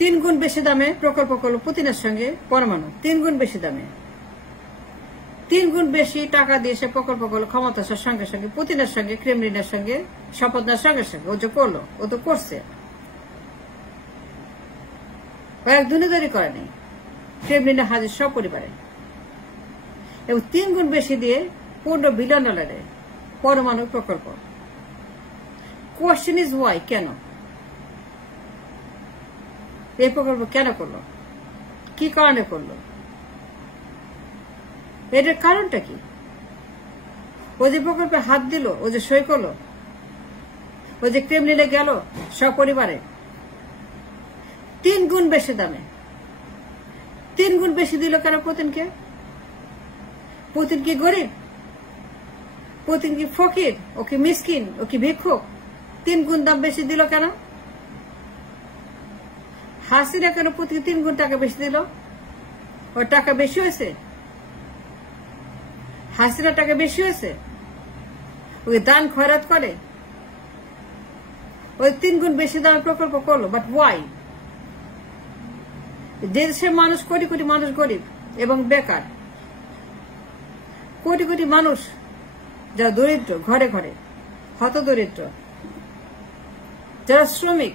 3 গুণ বেশি দামে প্রকল্প করলো পুতিনের সঙ্গে পরমাণু, 3 গুণ বেশি দামে, 3 গুণ বেশি টাকা দিয়ে সে প্রকল্প করলো ক্ষমতা আসার সঙ্গে সঙ্গে পুতিনের সঙ্গে, ক্রেমলিনের সঙ্গে শপথ নেওয়ার সঙ্গে সঙ্গে। ও যে করলো, ও তো করছে, ও এক দুনিদারি করেনি, ক্রেমলিনে হাজির সব পরিবারে। এবং 3 গুণ বেশি দিয়ে $15 বিলিয়ন পরমাণু প্রকল্প। কোয়েশ্চেন ইজ ওয়াই, কেন এই প্রকল্প কেন করলো, কি কারণে করলো, এটার কারণটা কি? ও যে প্রকল্পে হাত দিল, ও যে সই করলো, ও যে ক্রেমলিনে গেল সপরিবারে 3 গুণ বেশি দামে, 3 গুণ বেশি দিল কেন পুতিনকে? পুতিন কি গরিব? পুতিন কি ফকির? ও কি মিসকিন? ও কি ভিক্ষুক? 3 গুণ দাম বেশি দিল কেন? হাসিনা কেন পুতিন 3 গুণ টাকা বেশি দিল? ওর টাকা বেশি হয়েছে? হাসিনা টাকা বেশি হয়েছে? ওই দান খয়রাত করে, ওই 3 গুণ বেশি দামে প্রকল্প করলো। But why? দেশের মানুষ, কোটি কোটি মানুষ গরিব এবং বেকার, কোটি কোটি মানুষ যারা দরিদ্র, ঘরে ঘরে হত দরিদ্র, যারা শ্রমিক,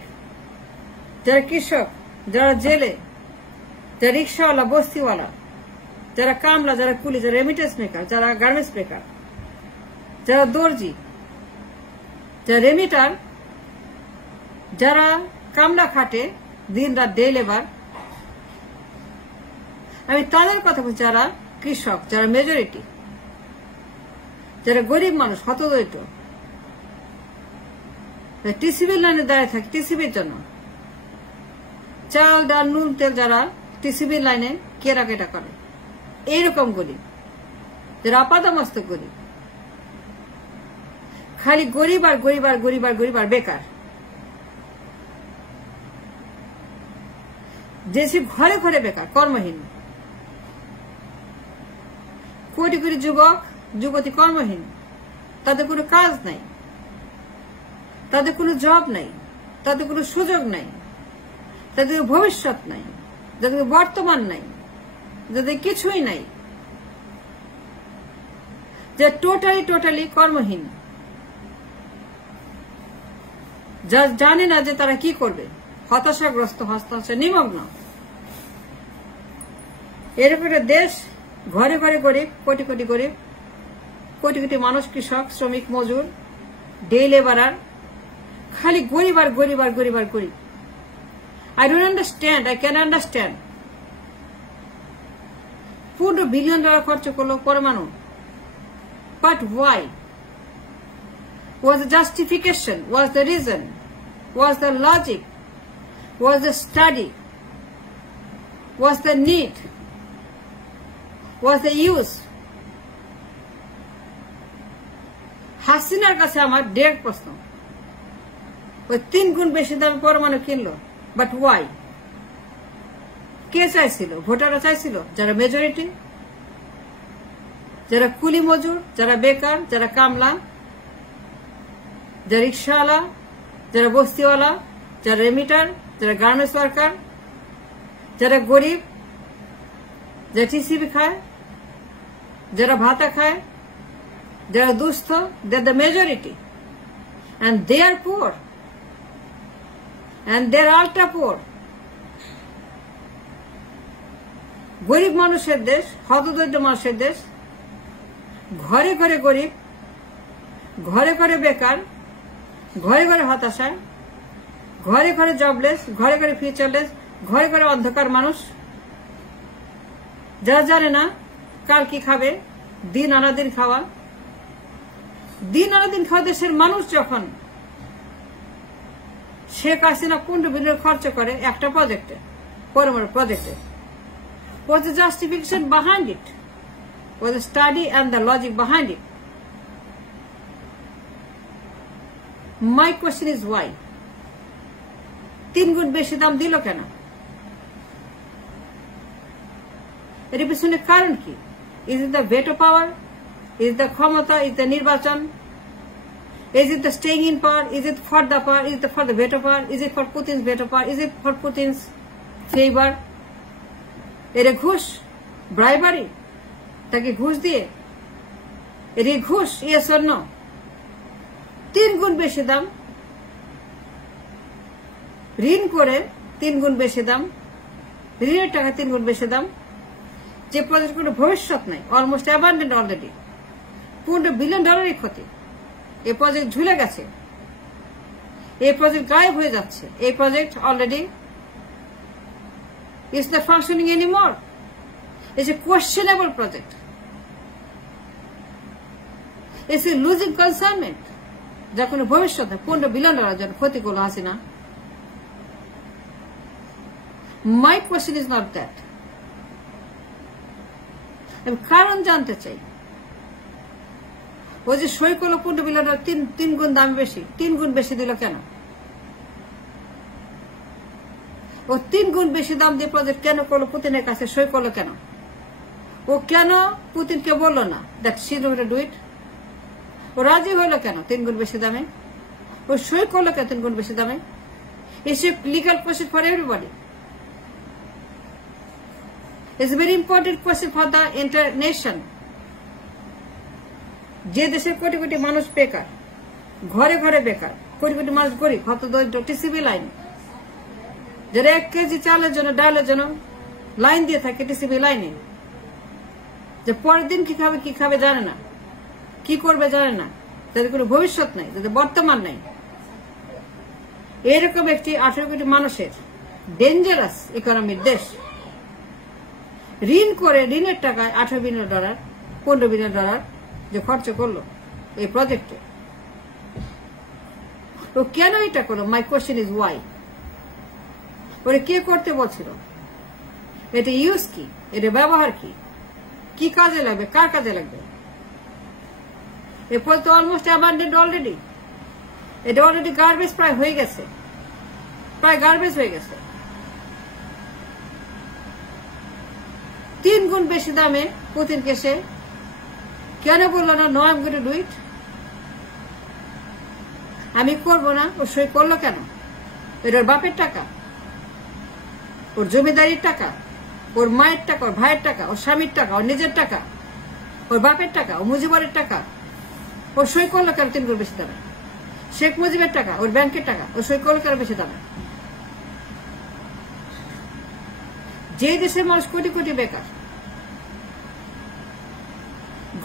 যারা কৃষক, যারা জেলে, যারা রিক্সাওয়ালা, বস্তিওয়ালা, যারা কামলা, যারা কুলি, যারা রেমিটেন্স মেকার, যারা গার্মেন্টস মেকার, যারা দর্জি, যারা রেমিটার, যারা কামলা খাটে দিন রাত ডে লেবার, আমি তাদের কথা বলছি। যারা কৃষক, যারা মেজরিটি, যারা গরিব মানুষ, হতদরিদ্র, টিসিবির লাইনে দাঁড়িয়ে থাকে টিসিবির জন্য, চাল ডাল নুন তেল, যারা টিসিবির লাইনে কেনাকাটা করে, এইরকম গরিব, যারা আপাদমস্তক গরিব, খালি গরিব আর গরিব আর গরিব আর গরিব আর বেকার, দেশে ঘরে ঘরে বেকার, কর্মহীন, কোটি কোটি যুবক যুবতী কর্মহীন, তাদের কোনো কাজ নাই, তাদের কোনো জব নাই, তাদের কোনো সুযোগ নাই, তাদের ভবিষ্যৎ নাই, যাদের বর্তমান নাই, যাদের কিছুই নাই, যে টোটালি কর্মহীন, যা জানে না যে তারা কি করবে, হতাশাগ্রস্ত, হতাশা নিমগ্ন। এরকম একটা দেশ, ঘরে ঘরে গরিব, কোটি কোটি গরিব, কোটি কোটি মানুষ কৃষক, শ্রমিক, মজুর, ডে লেবারার, খালি গরিব আর গরিব আর গরিব আর গরিব। I don't understand, I can understand. $15 বিলিয়ন খরচ করলো পরমাণু। But why? Was the justification, was the reason, was the logic, was the study, was the need, was the use? হাসিনার কাছে আমার ডেট প্রশ্ন। ওই 3 গুণ বেশি দামে পরমাণু কিনলো, বাট ওয়াই? কে চাইছিল? ভোটাররা চাইছিল, যারা মেজরিটি, যারা কুলি মজুর, যারা বেকার, যারা কামলা, যারা রিক্সাওয়ালা, যারা বস্তিওয়ালা, যারা রেমিটার, যারা গার্মেন্টস ওয়ার্কার, যারা গরিব, যারা টিসিবি খায়, যারা ভাতা খায়, যারা দুস্থ, they are the majority, and they are poor, and they are ultra poor. গরিব মানুষের দেশ, হতদরিদ্র মানুষের দেশ, ঘরে ঘরে গরিব, ঘরে ঘরে বেকার, ঘরে ঘরে হতাশায়, ঘরে ঘরে জবলেস, ঘরে ঘরে ফিউচারলেস, ঘরে ঘরে অন্ধকার মানুষ, যারা জানে না কাল কি খাবে, দিন আনা দিন খাওয়া, দিন আনা দিন খাওয়া দেশের মানুষ যখন শেখ হাসিনা $15 বিলিয়ন খরচ করে একটা প্রজেক্টে, পরমাণু প্রজেক্টে, was the justification behind it, was the study and the logic behind it? My question is why? 3 গুণ বেশি দাম দিল কেন? এর পিছনে কারণ কি? Is it the veto power? Is it the ক্ষমতা? Is it the নির্বাচন? Is it the staying in power? Is it for the power? Is it for the veto power? Is it for Putin's veto power? Is it for Putin's favour, এর ঘুষ, ব্রাইবারি, তাকে ঘুষ দিয়ে, এর ঘুষ, yes or no? 3 গুণ বেশি দাম, ঋণ করে 3 গুণ বেশি দাম, ঋণের টাকা 3 গুণ বেশি দাম, যে প্রজেক্ট কোনো ভবিষ্যৎ নাই, অলমোস্ট অ্যাবান্ডেন্ট অলরেডি, $15 বিলিয়ন ক্ষতি। এই প্রজেক্ট ঝুলে গেছে, এই প্রজেক্ট গায়েব হয়ে যাচ্ছে, এই project already is not functioning anymore. It's a questionable project, it's a losing consignment, যার কোনো ভবিষ্যৎ নেই। $15 বিলিয়ন জন্য ক্ষতি করলো Hasina. My question is not that. আমি কারণ জানতে চাই, ও যে সই করলো $15 বিলিয়ন, 3 গুণ দাম বেশি, 3 গুণ বেশি দিল কেন? ও 3 গুণ বেশি দাম দিয়ে প্রজেক্ট কেন করলো? পুতিনের কাছে সই করলো কেন? ও কেন পুতিনকে বললো না that she will do it? ও রাজি হইলো কেন 3 গুণ বেশি দামে? ও সই করলো কেন 3 গুণ বেশি দামে? It's a legal question for everybody. It's a very important question for the entire nation. যে দেশের কোটি কোটি মানুষ বেকার, ঘরে ঘরে বেকার, কোটি কোটি মানুষ গরিব, হতদরিদ্র, টিসিবি লাইন, যারা 1 কেজি চালের জন্য, ডালের জন্য লাইন দিয়ে থাকে টিসিবি লাইনে, যে পরের দিন কি খাবে জানে না, কি করবে জানে না, যাদের কোনো ভবিষ্যৎ নাই, যাদের বর্তমান নাই, এরকম একটি 18 কোটি মানুষের ডেঞ্জারাস ইকোনমির দেশ ঋণ করে, ঋণের টাকায় $18 বিলিয়ন, $15 বিলিয়ন যে খরচ করলো এই প্রজেক্টে, ও কেন এটা করলো? My question is Y. ওরে কে করতে বলছিল? এটা ইউজ কি? এটা ব্যবহার কি? কি কাজে লাগবে? কার কাজে লাগবে? এরপর তো অলমোস্ট অ্যাবান্ডেন্ট অলরেডি, এটা অলরেডি গার্বেজ প্রায় হয়ে গেছে, প্রায় গার্বেজ হয়ে গেছে। 3 গুণ বেশি দামে পুতিনকে সে কেন বললো না no I am going to do it? আমি করবো না। ও সই করলো কেন? এটা ওর বাপের টাকা, ওর জমিদারির টাকা, ওর মায়ের টাকা, ওর ভাইয়ের টাকা, ওর স্বামীর টাকা, ওর নিজের টাকা, ওর বাপের টাকা, ও মুজিবরের টাকা। ও সই করলো কেন 3 গুণ বেশি দামে? শেখ মুজিবের টাকা, ওর ব্যাংকের টাকা, ও সই করলো কেন বেশি দামে? যে দেশের মানুষ কোটি কোটি বেকার,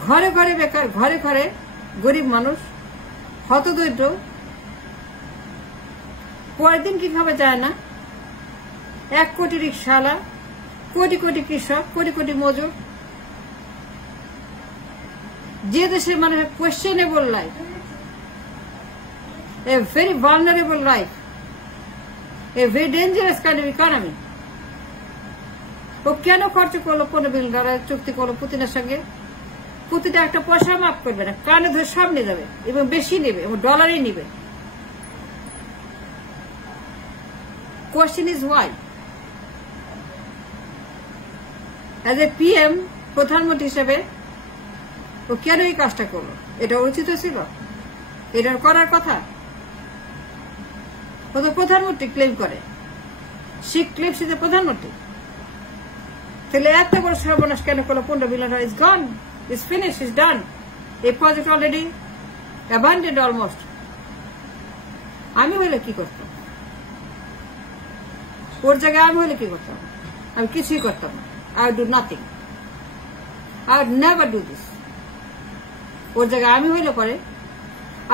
ঘরে ঘরে বেকার, ঘরে ঘরে গরিব মানুষ, হতদরিদ্র, পরের দিন কি খাবে যায় না, 1 কোটি রিক্সাওয়ালা, কোটি কোটি কৃষক, কোটি কোটি মজুর, যে দেশের মানুষের questionable life, a very vulnerable life, a very dangerous kind of economy, ও কেন খরচ করলো $15 বিলিয়ন চুক্তি করলো পুতিনের সঙ্গে? প্রতিটা একটা পয়সা মাফ করবে না, কানে ধরে সব নিয়ে যাবে এবং বেশি নেবে এবং ডলারই নেবে। Question is Y. As a PM, প্রধানমন্ত্রী হিসেবে ও কেন এই কাজটা করলো? এটা উচিত ছিল? এটা করার কথা? ও তো প্রধানমন্ত্রী ক্লেম করে, শিখ ক্লেম সে প্রধানমন্ত্রী, তাহলে এত বড় সর্বনাশ কেন করলো? $15 billion is gone, is finish, is done. এই প্রজেক্ট অলরেডি অ্যাবান্ডেন্ট অলমোস্ট। আমি হলে কি করতাম? ওর জায়গায় আমি হলে কি করতাম? আমি কিছুই করতাম না। I would do nothing. I would never do this. ওর জায়গায় আমি হইলে পরে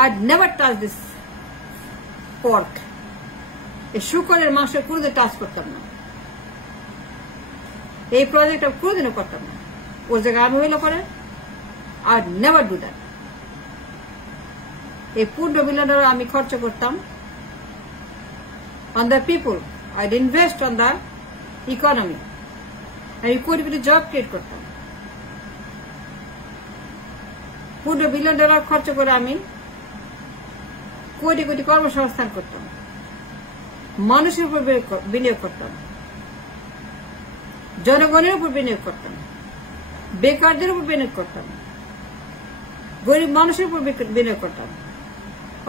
I'd never touch this pork. এই শুকরের মাংস কোনোদিন টাচ করতাম না, এই প্রজেক্ট কোনোদিনও করতাম না। ওর জায়গায় আমি হইলে পরে I'd never do that. এই $15 বিলিয়ন আমি খরচ করতাম on the people. I'd invest on the economy. আমি কোটি কোটি জব ক্রিয়েট করতাম। $15 বিলিয়ন খরচ করে আমি কোটি কোটি কর্মসংস্থান করতাম, মানুষের উপর বিনিয়োগ করতাম, জনগণের উপর বিনিয়োগ করতাম, বেকারদের উপর বিনিয়োগ করতাম, গরিব মানুষের উপর বিনিয়োগ করতাম,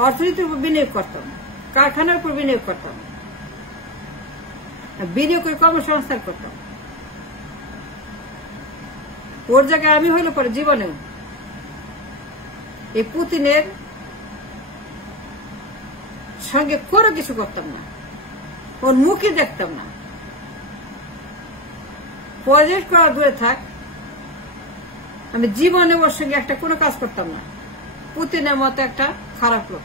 অর্থনীতির উপর বিনিয়োগ করতাম, কারখানার উপর বিনিয়োগ করতাম, বিনিয়োগ করে কর্মসংস্থান করতাম। ওর জায়গায় আমি হইলে পরে জীবনেও এই পুতিনের সঙ্গে কোনো কিছু করতাম না, ওর মুখই দেখতাম না। প্রজেক্ট করা দূরে থাক, আমি জীবনে ওর সঙ্গে একটা কোনো কাজ করতাম না। পুতিনের মতো একটা খারাপ লোক,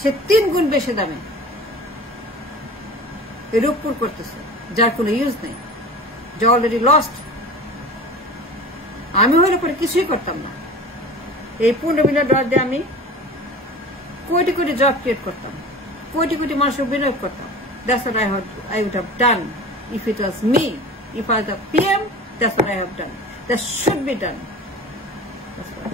সে 3 গুণ বেশি দামে রূপপুর করতেছে, যার কোনো ইউজ নেই, যে অলরেডি লস্ট। আমি হইলে পরে কিছুই করতাম না। এই $15 মিলিয়ন দিয়ে আমি কোটি কোটি জব ক্রিয়েট করতাম, কোটি কোটি মানুষের বিনিয়োগ করতাম। That's what I would have done if it was me. If I was the PM, that's what I have done. That should be done. That's what